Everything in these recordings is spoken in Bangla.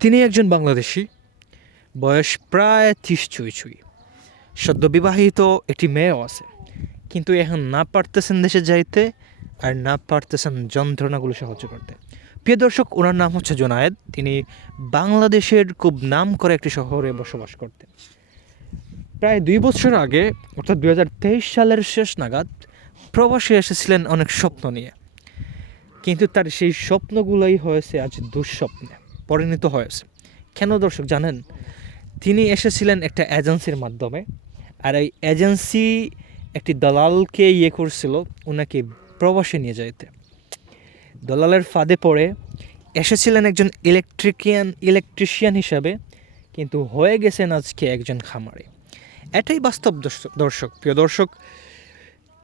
তিনি একজন বাংলাদেশি, বয়স প্রায় ৩০ ছুঁই ছুঁই, সদ্য বিবাহিত একটি মেয়েও আছে, কিন্তু এখন না পারতেছেন দেশে যাইতে আর না পারতেছেন যন্ত্রণাগুলো সহ্য করতে। প্রিয় দর্শক, ওনার নাম হচ্ছে জোনায়েদ। তিনি বাংলাদেশের খুব নাম করে একটি শহরে বসবাস করতেন। প্রায় ২ বছর আগে, অর্থাৎ ২০২৩ সালের শেষ নাগাদ প্রবাসে এসেছিলেন অনেক স্বপ্ন নিয়ে, কিন্তু তার সেই স্বপ্নগুলোই হয়েছে আজ দুঃস্বপ্নে পরিণত হয়েছে। কেন দর্শক জানেন? তিনি এসেছিলেন একটা এজেন্সির মাধ্যমে, আর এই এজেন্সি একটি দালালকে করছিল ওনাকে প্রবাসে নিয়ে যাইতে। দালালের ফাঁদে পড়ে এসেছিলেন একজন ইলেকট্রিশিয়ান হিসাবে, কিন্তু হয়ে গেছেন আজকে একজন খামারে। এটাই বাস্তব দর্শক। প্রিয় দর্শক,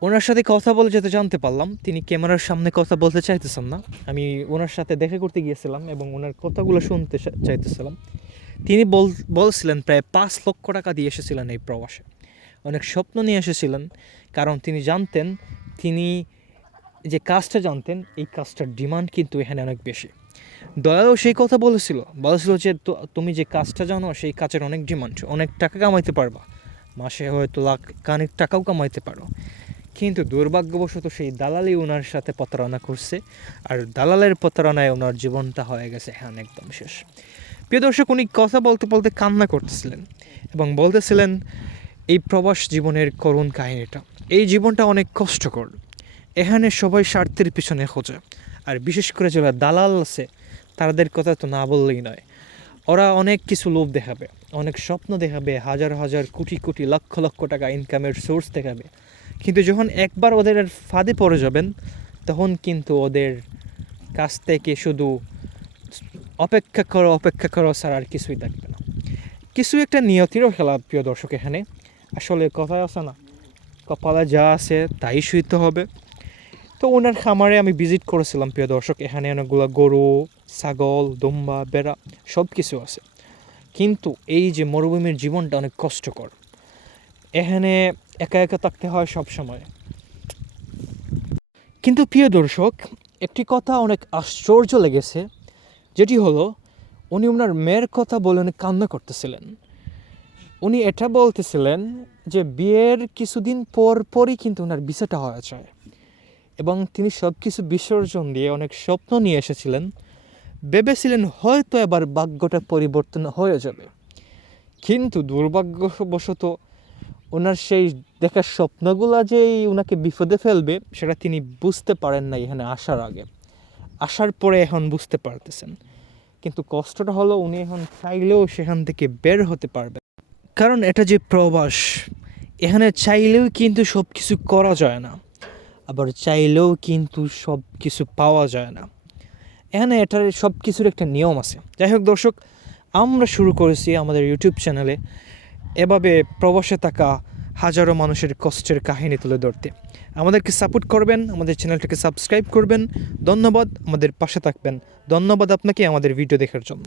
ওনার সাথে কথা বলে যেতে জানতে পারলাম তিনি ক্যামেরার সামনে কথা বলতে চাইতেছেন না। আমি ওনার সাথে দেখা করতে গিয়েছিলাম এবং ওনার কথাগুলো শুনতে চাইতেছিলাম। তিনি বলছিলেন প্রায় ৫ লক্ষ টাকা দিয়ে এসেছিলেন এই প্রবাসে। অনেক স্বপ্ন নিয়ে এসেছিলেন, কারণ তিনি জানতেন, তিনি যে কাজটা জানতেন, এই কাজটার ডিমান্ড কিন্তু এখানে অনেক বেশি। দয়ালও সেই কথা বলেছিল যে তুমি যে কাজটা জানো সেই কাজের অনেক ডিমান্ড, অনেক টাকা কামাইতে পারবা, মাসে হয়তো লাখ খানিক টাকাও কামাইতে পারো। কিন্তু দুর্ভাগ্যবশত সেই দালালই ওনার সাথে প্রতারণা করছে, আর দালালের প্রতারণায় ওনার জীবনটা হয়ে গেছে এখন একদম শেষ। প্রিয় দর্শক, উনি কথা বলতে বলতে কান্না করতেছিলেন এবং বলতেছিলেন এই প্রবাস জীবনের করুণ কাহিনীটা। এই জীবনটা অনেক কষ্টকর। এখানে সবাই স্বার্থের পিছনে খোঁজে, আর বিশেষ করে যারা দালাল আছে তাদের কথা তো না বললেই নয়। ওরা অনেক কিছু লোভ দেখাবে, অনেক স্বপ্ন দেখাবে, হাজার হাজার কোটি কোটি লক্ষ লক্ষ টাকা ইনকামের সোর্স দেখাবে, কিন্তু যখন একবার ওদের ফাঁদে পড়ে যাবেন তখন কিন্তু ওদের কাছ থেকে শুধু অপেক্ষা করো ছাড়া আর কিছুই থাকবে না। কিছু একটা নিয়তিরও খেলা প্রিয় দর্শক। এখানে আসলে কথাই আছে না, কপালে যা আছে তাই সইতে হবে। তো ওনার খামারে আমি ভিজিট করেছিলাম প্রিয় দর্শক। এখানে অনেকগুলো গরু, ছাগল, দুম্বা, বেড়া সব কিছু আছে, কিন্তু এই যে মরুভূমির জীবনটা অনেক কষ্টকর। এখানে একা একা থাকতে হয় সব সময়। কিন্তু প্রিয় দর্শক, একটি কথা অনেক আশ্চর্য লেগেছে, যেটি হলো উনি ওনার মেয়ের কথা বলে উনি কান্না করতেছিলেন। উনি এটা বলতেছিলেন যে বিয়ের কিছুদিন পরই কিন্তু ওনার ভিসাটা হয়ে যায়, এবং তিনি সব কিছু বিসর্জন দিয়ে অনেক স্বপ্ন নিয়ে এসেছিলেন, ভেবেছিলেন হয়তো এবার ভাগ্যটা পরিবর্তন হয়ে যাবে। কিন্তু দুর্ভাগ্যবশত ওনার সেই দেখার স্বপ্নগুলো যে ওনাকে বিপদে ফেলবে সেটা তিনি বুঝতে পারেন না এখানে আসার পরে এখন বুঝতে পারতেছেন। কিন্তু কষ্টটা হলো উনি এখন চাইলেও সেখান থেকে বের হতে পারবে, কারণ এটা যে প্রবাস, এখানে চাইলেও কিন্তু সব কিছু করা যায় না, আবার চাইলেও কিন্তু সব কিছু পাওয়া যায় না। এখানে এটার সব কিছুর একটা নিয়ম আছে। যাই হোক দর্শক, আমরা শুরু করেছি আমাদের ইউটিউব চ্যানেলে এভাবে প্রবাসে থাকা হাজারো মানুষের কষ্টের কাহিনী তুলে ধরতে। আমাদেরকে সাপোর্ট করবেন, আমাদের চ্যানেলটাকে সাবস্ক্রাইব করবেন। ধন্যবাদ, আমাদের পাশে থাকবেন। ধন্যবাদ আপনাকে আমাদের ভিডিও দেখার জন্য।